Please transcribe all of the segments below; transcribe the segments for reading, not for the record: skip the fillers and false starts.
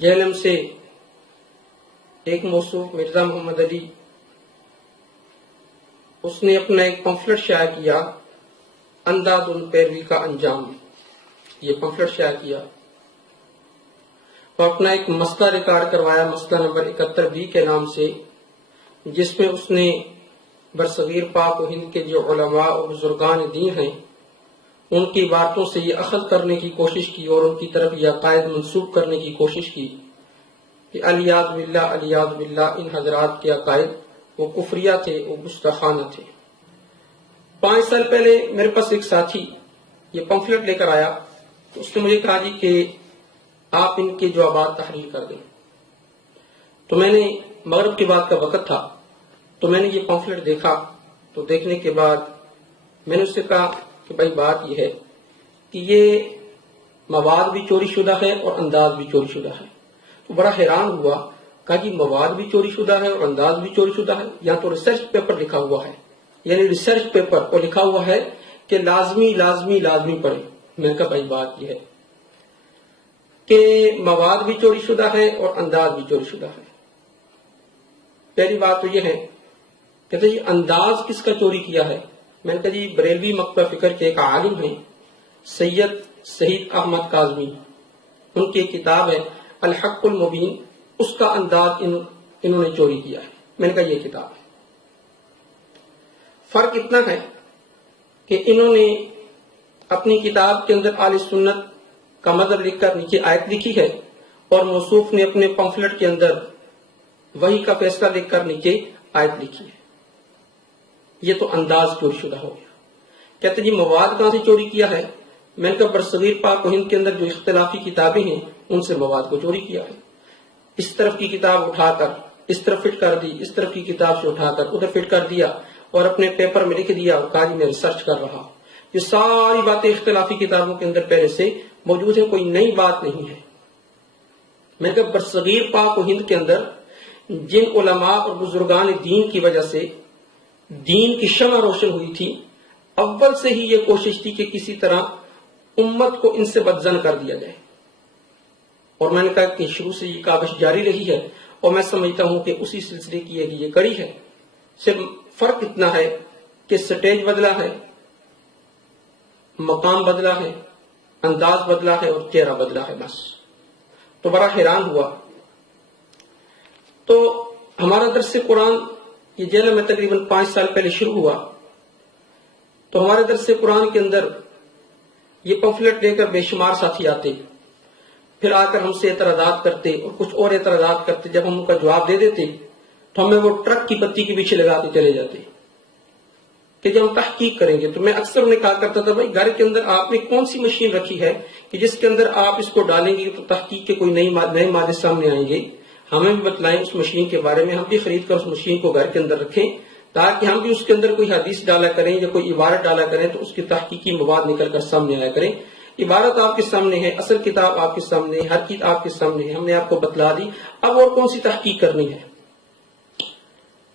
جہلم سے ایک موصوف مرزا محمد علی، اس نے اپنا ایک پمفلٹ شائع کیا، انداز ان پیروی کا انجام۔ یہ پمفلٹ شائع کیا اور اپنا ایک مسئلہ ریکارڈ کروایا، مسئلہ نمبر 71B کے نام سے، جس میں اس نے برصغیر پاک و ہند کے جو علماء اور بزرگان دین ہیں ان کی باتوں سے یہ اخذ کرنے کی کوشش کی اور ان کی طرف یہ عقائد منسوب کرنے کی کوشش کی کہ علیاذ باللہ ان حضرات کے عقائد وہ کفریہ تھے، وہ گستاخانہ تھے۔ 5 سال پہلے میرے پاس ایک ساتھی یہ پمفلٹ لے کر آیا تو اس نے مجھے کہا جی کہ آپ ان کے جوابات تحریر کر دیں۔ تو میں نے مغرب کے بعد کا وقت تھا تو میں نے یہ پمفلٹ دیکھا، تو دیکھنے کے بعد میں نے اس سے کہا کہ بھائی بات یہ ہے کہ یہ مواد بھی چوری شدہ ہے اور انداز بھی چوری شدہ ہے۔ تو بڑا حیران ہوا، کہا کہ مواد بھی چوری شدہ ہے اور انداز بھی چوری شدہ ہے، یا تو ریسرچ پیپر لکھا ہوا ہے، یعنی ریسرچ پیپر اور لکھا ہوا ہے کہ لازمی پڑھیں۔ میں نے کہا بھائی بات یہ ہے کہ مواد بھی چوری شدہ ہے اور انداز بھی چوری شدہ ہے۔ پہلی بات تو یہ ہے کہتے جی انداز کس کا چوری کیا ہے؟ میں نے کہا جی بریلوی مکتبہ فکر کے ایک عالم ہیں سید شہید احمد کاظمی، ان کی ایک کتاب ہے الحق المبین، اس کا انداز انہوں نے چوری کیا ہے۔ میں نے کہا یہ کتاب ہے۔ فرق اتنا ہے کہ انہوں نے اپنی کتاب کے اندر اہل سنت کا مذہب لکھ کر نیچے آیت لکھی ہے اور موصوف نے اپنے پمفلٹ کے اندر وحی کا فیصلہ لکھ کر نیچے آیت لکھی ہے۔ یہ تو انداز چوری شدہ ہو گیا۔ کہتے جی مواد کہاں سے چوری کیا ہے؟ میں نے کہا برصغیر پاک و ہند کے اندر جو اختلافی کتابیں ہیں ان سے مواد کو چوری کیا ہے۔ اس طرف کی کتاب اٹھا کر اس طرف فٹ کر دی، اس طرف کی کتاب سے اٹھا کر ادھر فٹ کر دیا اور اپنے پیپر میں لکھ دیا اور کہا جی میں ریسرچ کر رہا ہوں۔ یہ ساری باتیں اختلافی کتابوں کے اندر پہلے سے موجود ہیں، کوئی نئی بات نہیں ہے۔ میں نے کہا برصغیر پاک و ہند کے اندر جن علماء اور بزرگان دین کی وجہ سے دین کی شمع روشن ہوئی تھی، اول سے ہی یہ کوشش تھی کہ کسی طرح امت کو ان سے بدزن کر دیا جائے، اور میں نے کہا کہ شروع سے یہ کاوش جاری رہی ہے اور میں سمجھتا ہوں کہ اسی سلسلے کی یہ کڑی ہے۔ صرف فرق اتنا ہے کہ سٹیج بدلا ہے، مقام بدلا ہے، انداز بدلا ہے اور چہرہ بدلا ہے، بس۔ تو بڑا حیران ہوا۔ تو ہمارا درس قرآن یہ جیل میں تقریباً 5 سال پہلے شروع ہوا، تو ہمارے درس قرآن کے اندر یہ پمفلٹ لے کر بے شمار ساتھی آتے، پھر آ کر ہم سے اعتراضات کرتے اور کچھ اور اعتراضات کرتے۔ جب ہم ان کا جواب دے دیتے تو ہمیں وہ ٹرک کی پتی کے پیچھے لگا کے چلے جاتے کہ جب ہم تحقیق کریں گے۔ تو میں اکثر انہیں کہا کرتا تھا بھائی گھر کے اندر آپ نے کون سی مشین رکھی ہے کہ جس کے اندر آپ اس کو ڈالیں گے تو تحقیق کے کوئی نئے مادے سامنے آئیں گے؟ ہمیں بھی بتلائیں اس مشین کے بارے میں، ہم بھی خرید کر اس مشین کو گھر کے اندر رکھیں تاکہ ہم بھی اس کے اندر کوئی حدیث ڈالا کریں یا کوئی عبارت ڈالا کریں تو اس کی تحقیقی مواد نکل کر سامنے آیا کریں۔ عبارت آپ کے سامنے ہے، اصل کتاب آپ کے سامنے ہے، ہر چیز آپ کے سامنے ہے، ہم نے آپ کو بتلا دی، اب اور کون سی تحقیق کرنی ہے؟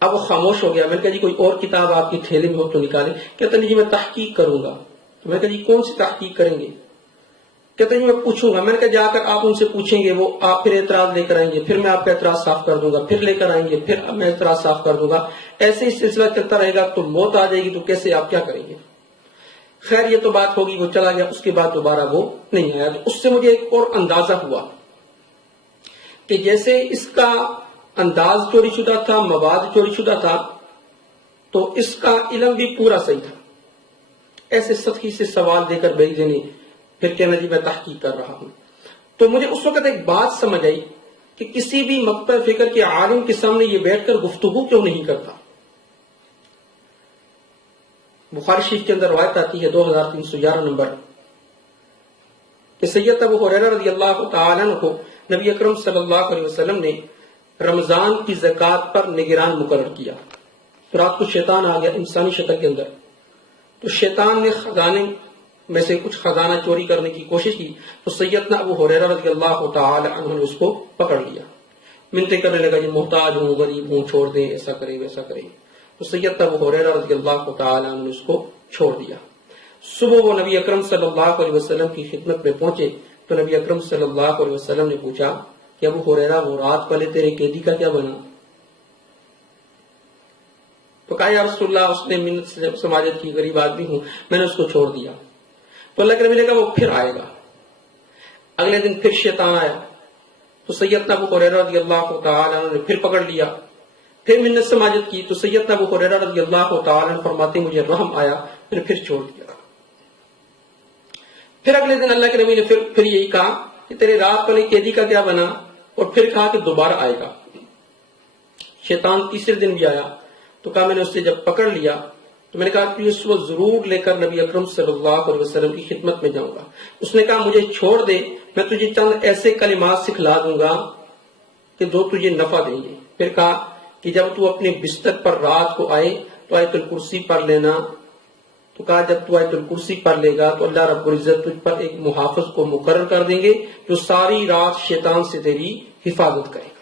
اب وہ خاموش ہو گیا۔ میں نے کہا جی کوئی اور کتاب آپ کی تھیلے میں ہو تو نکالیں۔ کہتا نہیں جی میں تحقیق کروں گا۔ تو میں نے کہا جی کون سی تحقیق کریں گے؟ کہتے ہیں میں پوچھوں گا۔ میں نے کہا جا کر آپ ان سے پوچھیں گے، وہ آپ پھر اعتراض لے کر آئیں گے، پھر میں آپ کا اعتراض صاف کر دوں گا، پھر لے کر آئیں گے، پھر میں اعتراض صاف کر دوں گا۔ ایسے ہی سلسلہ چلتا رہے گا تو موت آ جائے گی تو کیسے آپ کیا کریں گے؟ خیر یہ تو بات ہوگی، وہ چلا گیا، اس کے بعد دوبارہ وہ نہیں آیا۔ تو اس سے مجھے ایک اور اندازہ ہوا کہ جیسے اس کا انداز چوری شدہ تھا، مواد چوری شدہ تھا، تو اس کا علم بھی پورا صحیح تھا۔ ایسے سطحی سے سوال دے کر بھیج دینے، پھر کہنا جی میں تحقیق کر رہا ہوں۔ تو مجھے اس وقت ایک بات سمجھ آئی کہ کسی بھی مکتبہ فکر کے عالم کے سامنے یہ بیٹھ کر گفتگو کیوں نہیں کرتا؟ بخاری شریف کے اندر روایت آتی ہے 2311 نمبر کہ سید ابو ہریرہ رضی اللہ تعالیٰ عنہ کو نبی اکرم صلی اللہ علیہ وسلم نے رمضان کی زکوٰۃ پر نگران مقرر کیا۔ تو رات کو شیطان آ گیا انسانی شکل کے اندر، تو شیطان نے خزانے میں سے کچھ خزانہ چوری کرنے کی کوشش کی، تو سیدنا ابو ہریرہ رضی اللہ تعالی عنہ نے اس کو پکڑ لیا، منتیں کرنے لگا جی محتاج ہوں، غریب ہوں، چھوڑ دیں، ایسا کریں ویسا کریں۔ تو سیدنا ابو ہریرہ رضی اللہ تعالی عنہ نے اس کو چھوڑ دیا۔ صبح وہ نبی اکرم صلی اللہ علیہ وسلم کی خدمت میں پہنچے تو نبی اکرم صلی اللہ علیہ وسلم نے پوچھا کہ ابو ہریرہ وہ رات والے تیرے قیدی کا کیا بنا؟ تو کہا یا رسول اللہ اس نے منت سے سماجت کی، غریب آدمی ہوں، میں نے اس کو چھوڑ دیا۔ تو اللہ کے نبی نے کہا وہ پھر آئے گا۔ اگلے دن پھر شیطان آیا تو سیدنا ابو ہریرہ رضی اللہ تعالی عنہ نے پھر پکڑ لیا، پھر منت سماجت کی تو سیدنا ابو ہریرہ رضی اللہ تعالی عنہ فرماتے مجھے رحم آیا، میں نے پھر چھوڑ دیا۔ پھر اگلے دن اللہ کے نبی نے پھر یہی کہا کہ تیرے رات والے قیدی کا کیا بنا، اور پھر کہا کہ دوبارہ آئے گا۔ شیطان تیسرے دن بھی آیا تو کہا میں نے اس سے جب پکڑ لیا تو میں نے کہا کہ اس وقت ضرور لے کر نبی اکرم صلی اللہ علیہ وسلم کی خدمت میں جاؤں گا۔ اس نے کہا مجھے چھوڑ دے، میں تجھے چند ایسے کلمات سکھلا دوں گا کہ جو تجھے نفع دیں گے۔ پھر کہا کہ جب تو اپنے بستر پر رات کو آئے تو آیت الکرسی پڑھ لینا۔ تو کہا جب تو آیت الکرسی پڑھ لے گا تو اللہ رب العزت تجھ پر ایک محافظ کو مقرر کر دیں گے جو ساری رات شیطان سے تیری حفاظت کرے گا۔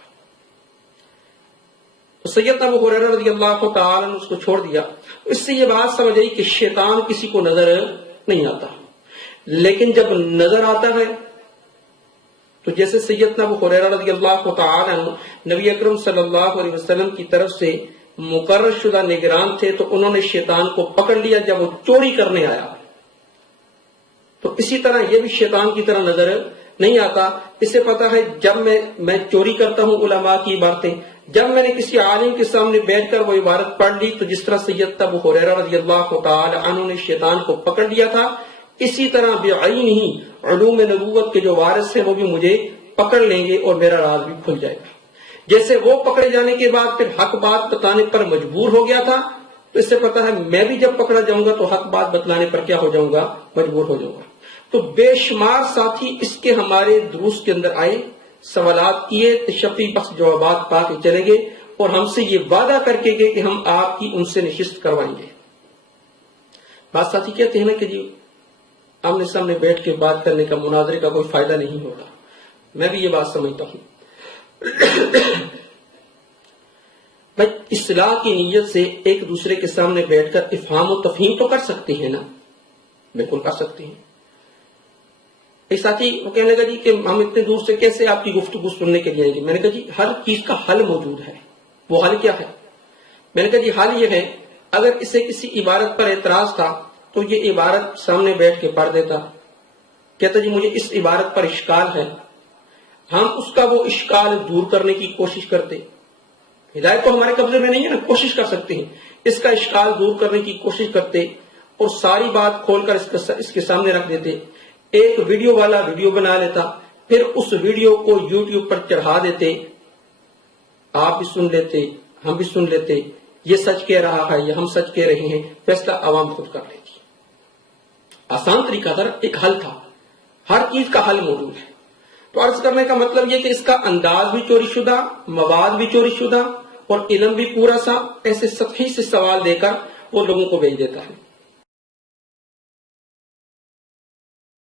تو سیدنا ابو ہریرہ رضی اللہ تعالی عنہ اس کو چھوڑ دیا۔ اس سے یہ بات سمجھ آئی کہ شیطان کسی کو نظر نہیں آتا، لیکن جب نظر آتا ہے تو جیسے سیدنا ابو ہریرہ رضی اللہ تعالی عنہ نبی اکرم صلی اللہ علیہ وسلم کی طرف سے مقرر شدہ نگران تھے تو انہوں نے شیطان کو پکڑ لیا جب وہ چوری کرنے آیا، تو اسی طرح یہ بھی شیطان کی طرح نظر نہیں آتا۔ اسے پتا ہے جب میں چوری کرتا ہوں علماء کی عبارتیں، جب میں نے کسی عالم کے سامنے بیٹھ کر وہ عبارت پڑھ لی تو جس طرح سیدنا ابو ہریرہ رضی اللہ تعالی عنہ نے شیطان کو پکڑ لیا تھا، اسی طرح بعین ہی علوم نبوت کے جو وارث ہیں وہ بھی مجھے پکڑ لیں گے اور میرا راز بھی کھل جائے گا۔ جیسے وہ پکڑے جانے کے بعد پھر حق بات بتانے پر مجبور ہو گیا تھا، تو اس سے پتا ہے میں بھی جب پکڑا جاؤں گا تو حق بات بتلانے پر کیا ہو جاؤں گا، مجبور ہو جاؤں گا۔ تو بے شمار ساتھی اس کے ہمارے دروس کے اندر آئے، سوالات کیے، تشفی بخش جوابات پا کے چلے گئے اور ہم سے یہ وعدہ کر کے گئے کہ ہم آپ کی ان سے نشست کروائیں گے۔ بات ساتھی کہتے ہیں نا کہ جی آمنے سامنے بیٹھ کے بات کرنے کا، مناظرے کا کوئی فائدہ نہیں ہوتا، میں بھی یہ بات سمجھتا ہوں۔ بھائی اصلاح کی نیت سے ایک دوسرے کے سامنے بیٹھ کر افہام و تفہیم تو کر سکتے ہیں نا، بالکل کر سکتے ہیں۔ ایک ساتھی وہ کہنے لگا جی کہ ہم اتنے دور سے کیسے آپ کی گفتگو سننے کے لیے آئیں گے؟ میں نے کہا جی ہر چیز کا حل موجود ہے۔ وہ حل کیا ہے؟ میں نے کہا جی حل یہ ہے اگر اسے کسی عبارت پر اعتراض تھا تو یہ عبارت سامنے بیٹھ کے پڑھ دیتا، کہتا جی مجھے اس عبارت پر اشکال ہے، ہم اس کا وہ اشکال دور کرنے کی کوشش کرتے۔ ہدایت تو ہمارے قبضے میں نہیں ہے نا، کوشش کر سکتے ہیں، اس کا اشکال دور کرنے کی کوشش کرتے اور ساری بات کھول کر اس کے سامنے رکھ دیتے۔ ایک ویڈیو والا ویڈیو بنا لیتا، پھر اس ویڈیو کو یوٹیوب پر چڑھا دیتے، آپ بھی سن لیتے، ہم بھی سن لیتے، یہ سچ کہہ رہا ہے یا ہم سچ کہہ رہے ہیں، فیصلہ عوام خود کر لیتی۔ آسان طریقہ تھا، ایک حل تھا، ہر چیز کا حل موجود ہے۔ تو عرض کرنے کا مطلب یہ کہ اس کا انداز بھی چوری شدہ، مواد بھی چوری شدہ اور علم بھی پورا سا ایسے سطحی سے سوال دے کر وہ لوگوں کو بھیج دیتا ہے۔